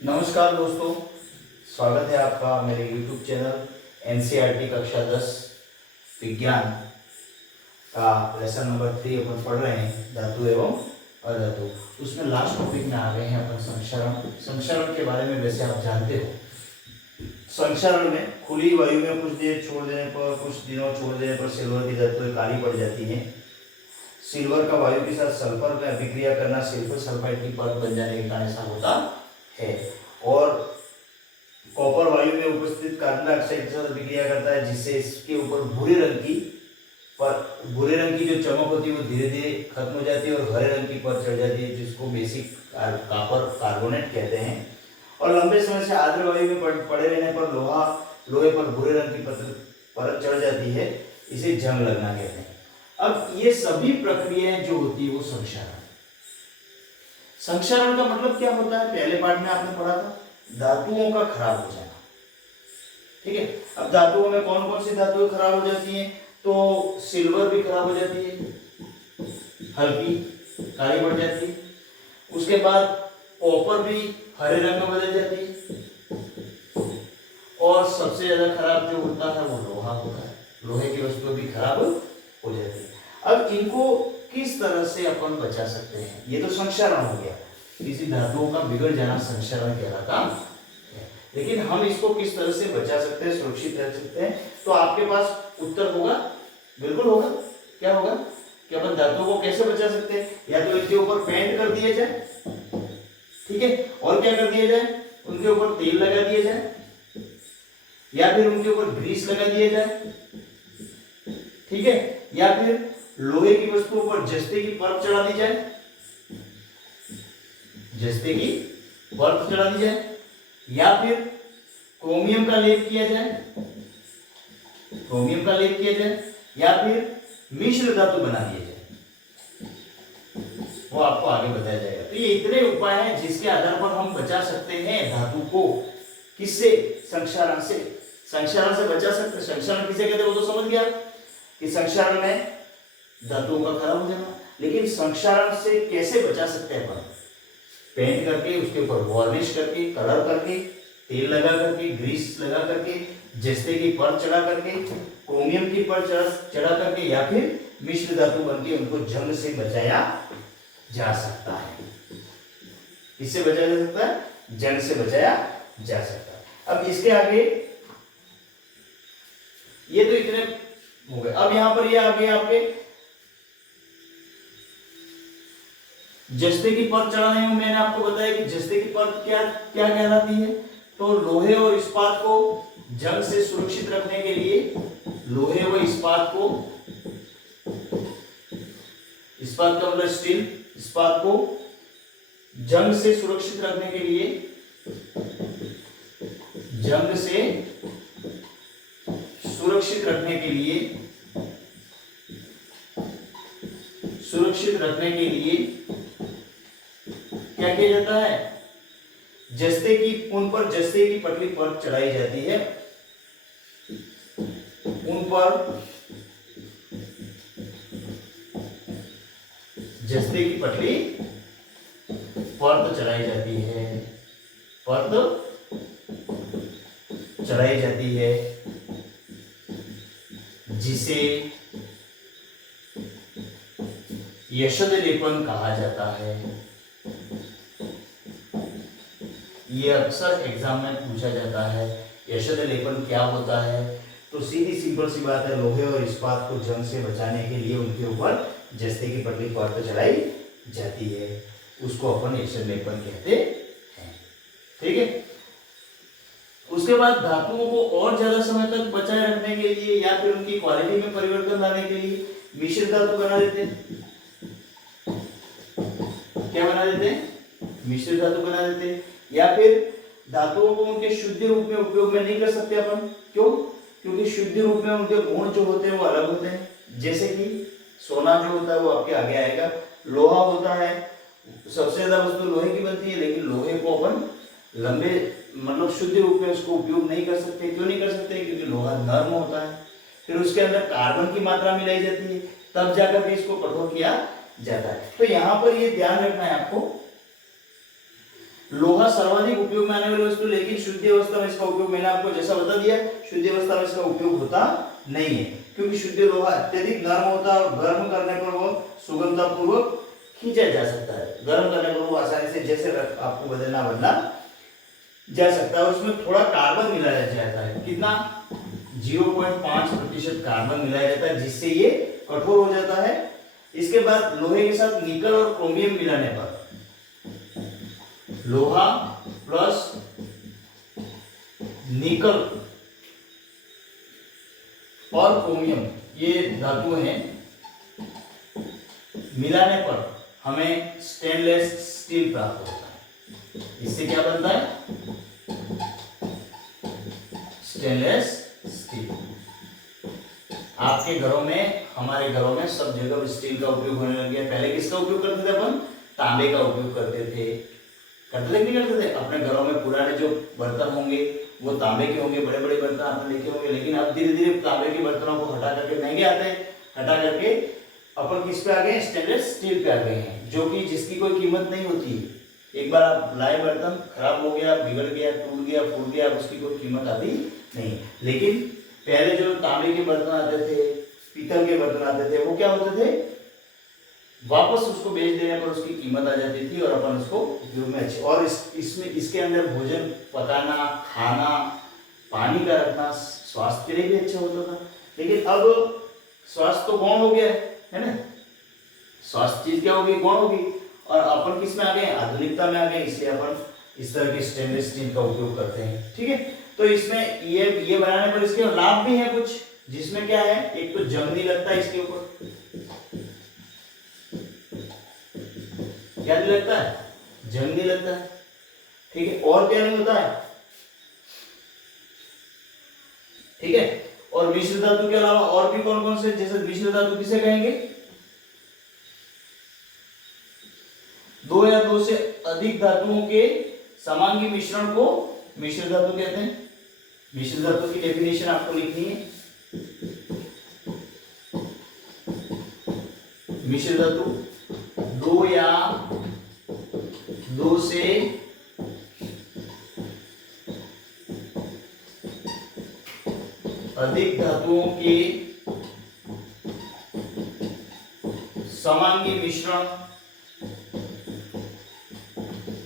नमस्कार दोस्तों, स्वागत है आपका मेरे YouTube चैनल एनसीईआरटी कक्षा 10 विज्ञान का लेसन नंबर 3 अपन पढ़ रहे हैं धातु एवं अधातु। उसमें लास्ट टॉपिक में आ गए हैं अपन संक्षारण। संक्षारण के बारे में वैसे आप जानते हो, संक्षारण में खुली वायु में कुछ देर छोड़ देने पर, कुछ दिनों छोड़ देने पर सिल्वर की धातुएं काली पड़ जाती हैं। सिल्वर का वायु के साथ सल्फर में अभिक्रिया करना सिल्वर सल्फाइड की परत बन जाने के कारण ऐसा होता है। और कॉपर वायु में उपस्थित कार्बन डाइऑक्साइड के साथ अभिक्रिया करता है, जिससे इसके ऊपर भूरे रंग की जो चमक होती है वो धीरे धीरे खत्म हो जाती है और हरे रंग की परत चढ़ जाती है, जिसको बेसिक कॉपर कार्बोनेट कहते हैं। और लंबे समय से आर्द्र वायु में पड़े रहने पर लोहे पर भूरे रंग की परत चढ़ जाती है, इसे जंग लगना कहते हैं। अब ये सभी प्रक्रियाएं जो होती है वो संक्षारण। संक्षारण का मतलब क्या होता है? पहले पार्ट में आपने पढ़ा था, धातुओं का खराब हो जाना। ठीक है, अब धातुओं में कौन कौन सी धातुएं खराब हो जाती हैं? तो सिल्वर भी खराब हो जाती है, हल्की काली पड़ जाती है। उसके बाद कॉपर भी हरे रंग में बदल जाती है। और सबसे ज्यादा खराब जो होता है वो लोहा होता है, लोहे की वस्तुएं भी खराब हो जाती है। अब इनको किस तरह से अपन बचा सकते हैं? ये तो संक्षारण हो गया, किसी धातुओं का बिगड़ जाना संक्षारण कहलाता है। लेकिन हम इसको किस तरह से बचा सकते हैं, सुरक्षित रख सकते हैं? तो आपके पास उत्तर होगा, बिल्कुल होगा। क्या होगा कि अपन धातुओं को कैसे बचा सकते हैं? या तो इनके ऊपर पेंट कर दिया जाए, ठीक है, और क्या कर दिया जाए? उनके ऊपर तेल लगा दिया जाए, या फिर उनके ऊपर ग्रीस लगा दिया जाए, ठीक है, या फिर लोहे की वस्तुओं पर जस्ते की परत चढ़ा दी जाए, जस्ते की परत चढ़ा दी जाए, या फिर क्रोमियम का लेप किया जाए, क्रोमियम का लेप किया जाए, या फिर मिश्र धातु बना दिया जाए। वो आपको आगे बताया जाएगा। तो ये इतने उपाय हैं जिसके आधार पर हम बचा सकते हैं धातु को। किससे? संक्षारण से। संक्षारण से बचा सकते। संक्षारण किसे कहते हैं वो तो समझ गया कि संक्षारण में धातुओं का खराब हो जाना। लेकिन संक्षारण से कैसे बचा सकते हैं अपन? पेंट करके, उसके ऊपर वार्निश करके, कलर करके, तेल लगा करके, ग्रीस लगा करके, जस्ते की परत चढ़ा करके, क्रोमियम की परत चढ़ा करके, या फिर मिश्र धातु बनके उनको जंग से बचाया जा सकता है। इससे बचाया जा सकता है, जंग से बचाया जा सकता है। अब इसके आगे ये तो इतने हो गए। अब यहां पर ये आगे आपके जस्ते की परत चढ़ाने में मैंने आपको बताया कि जस्ते की परत क्या क्या कहलाती है। तो लोहे और इस्पात को जंग से सुरक्षित रखने के लिए, लोहे व इस्पात को, इस्पात का मतलब स्टील, इस्पात को जंग से सुरक्षित रखने के लिए, जंग से सुरक्षित रखने के लिए, सुरक्षित रखने के लिए क्या किया जाता है? जस्ते की, उन पर जस्ते की पतली परत चढ़ाई जाती है, उन पर जस्ते की पतली परत चढ़ाई जाती है, परत चढ़ाई जाती है, जिसे यशद लेपन कहा जाता है। ये अक्सर एग्जाम में पूछा जाता है, यशद लेपन क्या होता है? तो सीधी सिंपल सी बात है, लोहे और इस्पात को जंग से बचाने के लिए उनके ऊपर जस्ते की पतली परत चढ़ाई जाती है, उसको अपन यशद लेपन कहते हैं। ठीक है, उसके बाद धातुओं को और ज्यादा समय तक बचाए रखने के लिए या फिर उनकी क्वालिटी में परिवर्तन लाने के लिए मिश्र धातु बना देते हैं। क्या बना देते हैं? मिश्र धातु बना देते हैं। या फिर धातुओं को उनके शुद्ध रूप में उपयोग में नहीं कर सकते अपन। क्यों? क्योंकि शुद्ध रूप में उनके गुण जो होते हैं वो अलग होते हैं। जैसे कि सोना जो होता है वो आपके आगे आएगा, लोहा होता है, सबसे ज्यादा वस्तु लोहे की बनती है, लेकिन लोहे को अपन लंबे मतलब शुद्ध रूप में उसको उपयोग नहीं कर सकते। क्यों नहीं कर सकते? क्योंकि लोहा नर्म होता है, फिर उसके अंदर कार्बन की मात्रा मिलाई जाती है, तब जाकर के इसको कठोर किया जाता है। तो यहाँ पर ये ध्यान रखना है आपको लोहा सर्वाधिक उपयोग में आने वाली वस्तु, लेकिन शुद्ध अवस्था में इसका उपयोग मैंने आपको जैसा बता दिया, शुद्ध अवस्था में इसका उपयोग होता नहीं है, क्योंकि शुद्ध लोहा अत्यधिक नरम होता है और गर्म करने पर वो सुगमतापूर्वक खींचा जा सकता है। गर्म करने पर वो आसानी से जैसे आपको बदलना जा सकता है। उसमें थोड़ा कार्बन मिलाया जाता है, कितना 0.5% कार्बन मिलाया जाता है, जिससे ये कठोर हो जाता है। इसके बाद लोहे के साथ निकल और क्रोमियम मिलाने पर, लोहा प्लस निकल और क्रोमियम ये धातु हैं, मिलाने पर हमें स्टेनलेस स्टील प्राप्त होता है। इससे क्या बनता है? Stainless steel. आपके घरों में, हमारे घरों में सब जगह स्टील का उपयोग होने लग गया। पहले किसका उपयोग करते थे अपन? तांबे का उपयोग करते थे। करते थे कि नहीं करते थे? अपने घरों में पुराने जो बर्तन होंगे वो तांबे के होंगे, बड़े बड़े बर्तन आपने देखे होंगे। लेकिन अब धीरे धीरे तांबे के बर्तनों को हटा करके, महंगे आते हैं, हटा करके अपन किस पे आ गए? स्टेनलेस स्टील पे आ गए हैं, जो कि जिसकी कोई कीमत नहीं होती है। एक बार आप लाए बर्तन, खराब हो गया, बिगड़ गया, टूट गया, फूट गया, उसकी कोई कीमत आती नहीं। लेकिन पहले जो तांबे के बर्तन आते थे, पीतल के बर्तन आते थे, वो क्या होते थे? वापस उसको बेच देने पर उसकी कीमत आ जाती थी और अपन उसको उपयोग में अच्छे, और इसमें इसके अंदर भोजन पकाना, खाना, पानी का रखना स्वास्थ्य के लिए भी अच्छा होता था। लेकिन अब स्वास्थ्य तो गौण हो गया है ना? स्वास्थ्य चीज क्या होगी? गौण होगी। और अपन किस में आ गए? आधुनिकता में आ गए। इसलिए अपन इस तरह के स्टेनलेस स्टील का उपयोग करते हैं। ठीक है, तो इसमें ये बनाने पर इसके लाभ भी है कुछ, जिसमें क्या है? एक तो जंग नहीं लगता इसके ऊपर, क्या नहीं लगता है? जंग नहीं लगता है। ठीक है, और क्या नहीं होता है? ठीक है, और मिश्र धातु के अलावा और भी कौन कौन से, जैसे मिश्र धातु किसे कहेंगे? दो या दो से अधिक धातुओं के समांगी मिश्रण को मिश्र धातु कहते हैं। मिश्र धातु की डेफिनेशन आपको लिखनी है। मिश्र धातु दो या दो से अधिक धातुओं के समांगी मिश्रण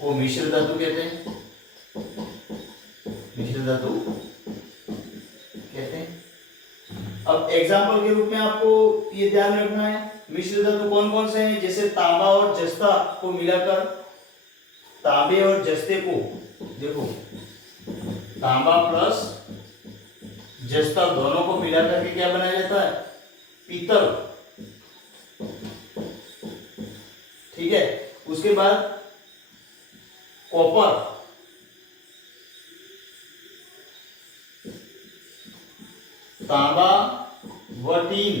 को मिश्र धातु कहते हैं। मिश्र धातु कहते हैं। अब एग्जाम्पल के रूप में आपको ये ध्यान रखना है, मिश्र धातु कौन कौन से हैं? जैसे तांबा और जस्ता को मिलाकर, तांबे और जस्ते को, देखो तांबा प्लस जस्ता दोनों को मिलाकर के क्या बनाया जाता है? पीतल। ठीक है, उसके बाद कॉपर, तांबा व टीन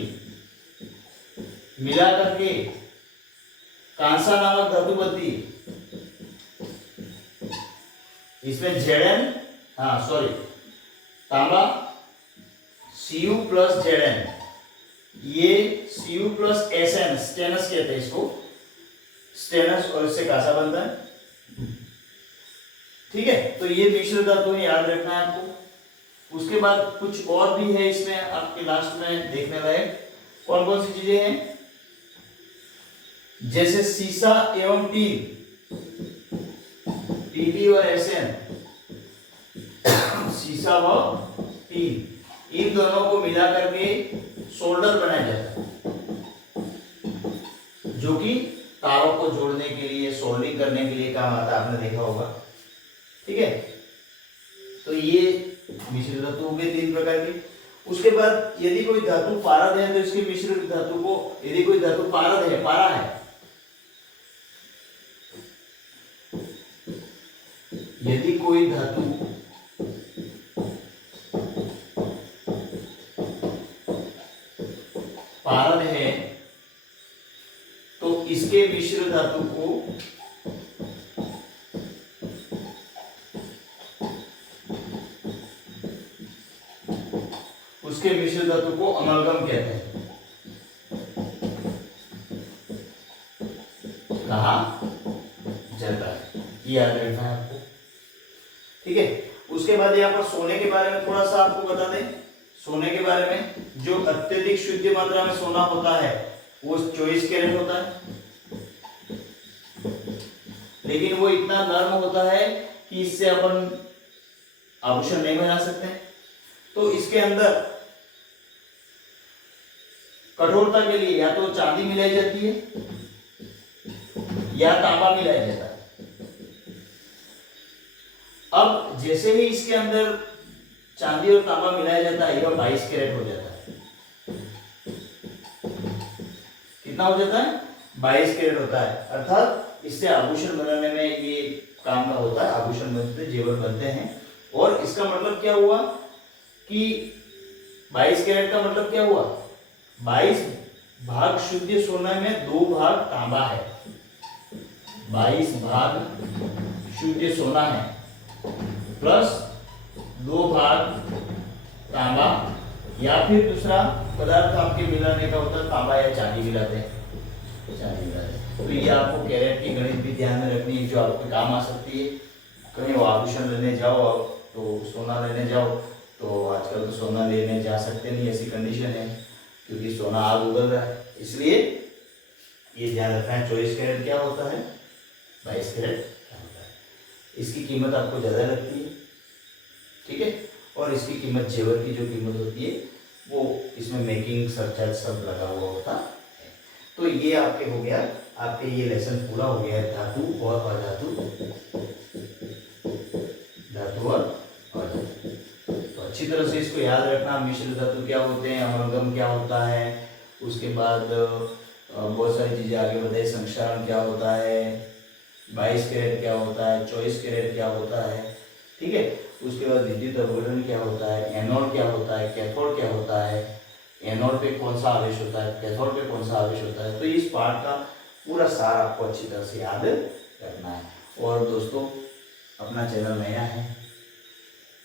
मिला करके कांसा नामक धातु बनती है। इसमें Zn, हाँ सॉरी, तांबा Cu प्लस Zn, ये Cu प्लस Sn, स्टेनस कहते हैं इसको, स्टेनस, और इससे कांसा बनता है। ठीक है, तो ये मिश्र धातु है, याद रखना है आपको। उसके बाद कुछ और भी है इसमें आपके लास्ट में देखने लायक। कौन कौन सी चीजें हैं? जैसे सीसा एवं टीन, Tb और Sn, सीसा व टीन, इन दोनों को मिला करके सोल्डर बनाया जाता है, जो कि तारों को जोड़ने के लिए, सोल्डरिंग करने के लिए काम आता है, आपने देखा होगा। ठीक है, तो ये मिश्र धातु हो गए 3 प्रकार के। उसके बाद यदि कोई धातु पारद है तो इसके मिश्र धातु को, यदि कोई धातु पारद है, पारा है, यदि कोई धातु पारद है तो इसके मिश्र धातु को उसके मिश्र धातु को अमलगम कहते हैं। कहा जाता है। ये याद रखना है आपको, ठीक है। उसके बाद यहाँ पर सोने के बारे में थोड़ा सा आपको बता दें। सोने के बारे में, जो अत्यधिक शुद्ध मात्रा में सोना होता है वो 24 कैरेट होता है, लेकिन वो इतना नर्म होता है कि इससे अपन आभूषण नहीं बना सकते। तो इसके अंदर कठोरता के लिए या तो चांदी मिलाई जाती है या तांबा मिलाया जाता है। अब जैसे ही इसके अंदर चांदी और तांबा मिलाया जाता है, यह 22 कैरेट हो जाता है। कितना हो जाता है? 22 कैरेट होता है। अर्थात इससे आभूषण बनाने में ये काम का होता है, आभूषण बनते, जेवर बनते हैं। और इसका मतलब क्या हुआ कि 22 कैरेट का मतलब क्या हुआ? 22 भाग शुद्ध सोना में 2 भाग तांबा है। 22 भाग शुद्ध सोना है प्लस 2 भाग तांबा, या फिर दूसरा पदार्थ आपके मिलाने का होता है तांबा या चांदी मिलाते हैं, चांदी मिलाते हैं। तो ये आपको कैरेट की गणित भी ध्यान में रखनी है, जो आपके काम आ सकती है। कहीं वो आभूषण लेने जाओ आप, तो सोना लेने जाओ, तो आजकल तो सोना लेने जा सकते नहीं, ऐसी कंडीशन है क्योंकि सोना आग उगल रहा है। इसलिए ये ध्यान रखना है 24 कैरेट क्या होता है, 22 कैरेट क्या होता है। इसकी कीमत आपको ज़्यादा लगती है, ठीक है। और इसकी कीमत, जेवर की जो कीमत होती है वो इसमें मेकिंग सरचार्ज सब लगा हुआ होता है। तो ये आपके हो गया, आपके ये लेसन पूरा हो गया है धातु और अधातु, धातु और अधातु। तो अच्छी तरह से इसको याद रखना। मिश्र धातु क्या होते हैं, अमरगम क्या होता है, उसके बाद बहुत सारी चीज़ें आगे बताई। संक्षारण क्या होता है, 22 कैरेट क्या होता है, 24 कैरेट क्या होता है, ठीक है। उसके बाद विद्युत अवगुणन क्या होता है, एनोड क्या होता है, कैथोड क्या होता है, एनोड पे कौन सा आवेश होता है, कैथोड पे कौन सा आवेश होता है। तो इस पार्ट का पूरा सार आपको अच्छी तरह से याद रखना है। और दोस्तों, अपना चैनल नया है,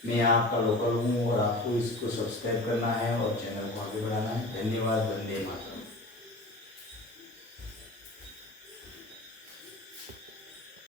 मैं आपका लोकल हूँ और आपको इसको सब्सक्राइब करना है और चैनल को आगे बढ़ाना है। धन्यवाद। वंदे मातरम।